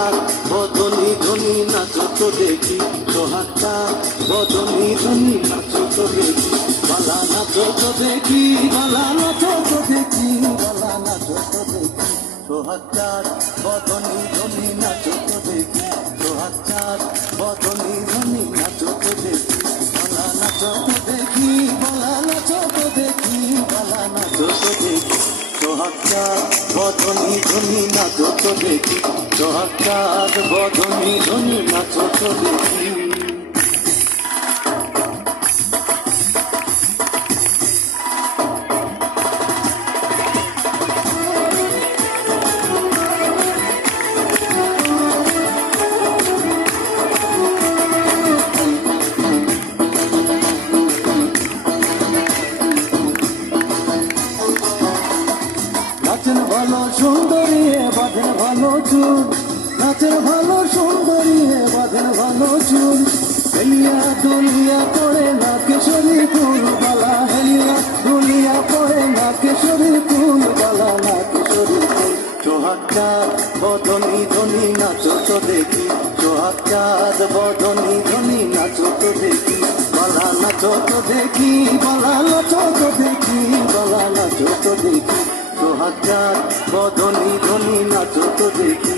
সোহাগটার বদনি ধনি নাচো তো দেখি সোহাগটার বদনি ধনি নাচো তো দেখি বালা নাচো তো দেখি বালা নাচো তো দেখি বালা নাচো তো দেখি সোহাগটার বদনি ধনি নাচো তো দেখি সোহাগটার বদনি ধনি নাচো তো দেখি বালা নাচো তো দেখি বালা নাচো তো দেখি বালা নাচো তো দেখি সোহাগটার বদনি ধনি নাচো তো দেখি সোহাগটার বদনি ধনি নাচো তো দেখি নাচেন ভালো সুন্দরী বাঁধেন ভালো চুল। নাচেন ভালো সুন্দরী বাঁধেন ভালো চুল। হেলিয়া দুলিয়া পড়ে না কেশরী ফুল, বালা হেলিয়া দুলিয়া পড়ে না কেশরী ফুল, বালা না কেশরী ফুল। সোহাগচাঁদ বদনি ধনি, নাচো তো দেখি। সোহাগচাঁদ বদনি ধনি, নাচো তো দেখি। বালা নাচো তো দেখি, বালা নাচো তো দেখি, বালা নাচো তো দেখি। সোহাগচাঁদ বদনি ধনি নাচো তো দেখি।